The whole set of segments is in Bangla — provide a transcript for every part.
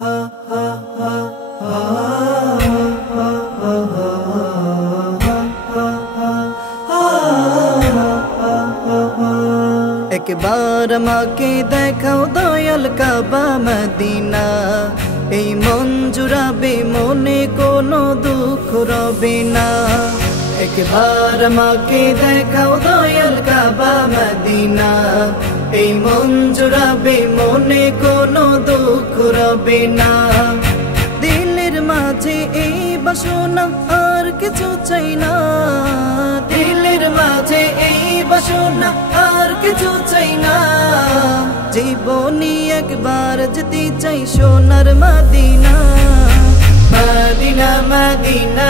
একবার আমাকে দেখাও দয়াল কাবা মদিনা, এই মন জুড়াবে মনে কোনো দুঃখ রবে না। একবার আমাকে দেখাও দয়াল কাবা মদিনা, এই মন জুড়াবে মনে কোনো দুঃখ রবে না। দিলের মাঝে এই বাসনা আর কিছু চাই না, দিলের মাঝে এই বাসনা আর কিছু চাই না। জীবনী একবার যেতে চাই সোনার মদিনা, মদিনা মদিনা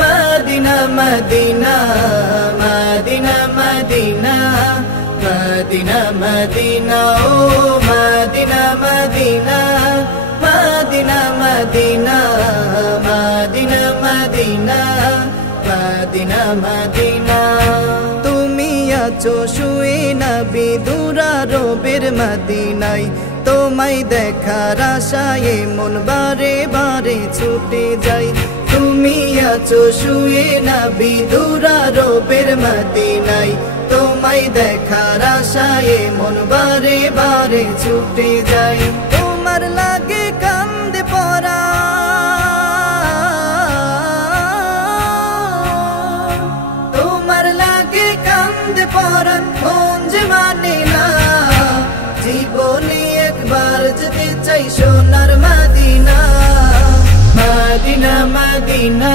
মদিনা মদিনা মদিনা মদিনা মদিনা মদিনা ও মদিনা মদিনা মদিনা মদিনা মদিনা মদিনা মদিনা মদিনা। তুমি আছো শুয়ে নবী দুরারবের মদিনায়, তোমায় দেখার আশায় মন বারে বারে ছুটে যায়। তুমি আছো শুয়ে নবী দুরারবের মদিনায়, তোমায় দেখার আশায় মন বারে বারে ছুটে যায়। তোমার লাগে কান্দে পরা, তোমার লাগে কান্দে পরা মন যে মানে না। জীবনে একবার যেতে চাই সোনার মদিনা, মদিনা মদিনা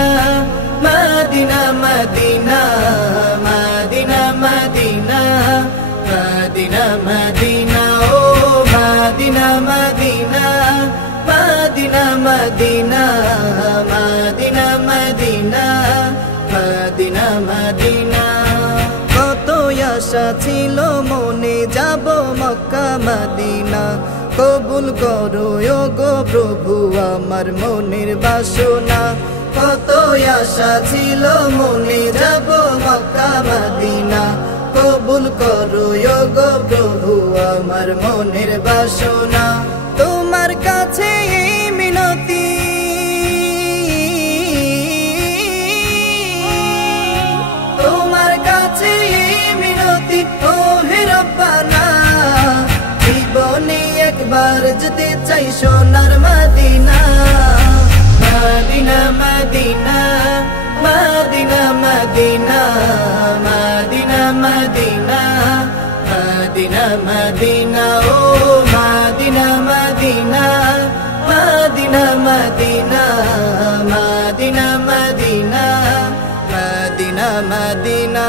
মদিনা মদিনা মদিনা মদিনা মদিনা মদিনা ও মদিনা মদিনা মদিনা মদিনা মদিনা মদিনা মদিনা মদিনা। কত আশা ছিল মনে যাব মক্কা মদিনা, কবুল করো গো প্রভু আমার মনের বাসনা। কত আশা ছিল মনে যাব মক্কা মদিনা, কবুল করো গো প্রভু আমার মনের বাসনা। তোমার কাছে এই মিনতি, তোমার কাছে এই মিনতি ও হে রব্বানা। জীবনে একবার যেতে চাই সোনার মদিনা, মদিনা মদিনা মদিনা মদিনা মদিনা মদিনা মদিনা মদিনা ও মদিনা মদিনা মদিনা মদিনা মদিনা মদিনা মদিনা মদিনা।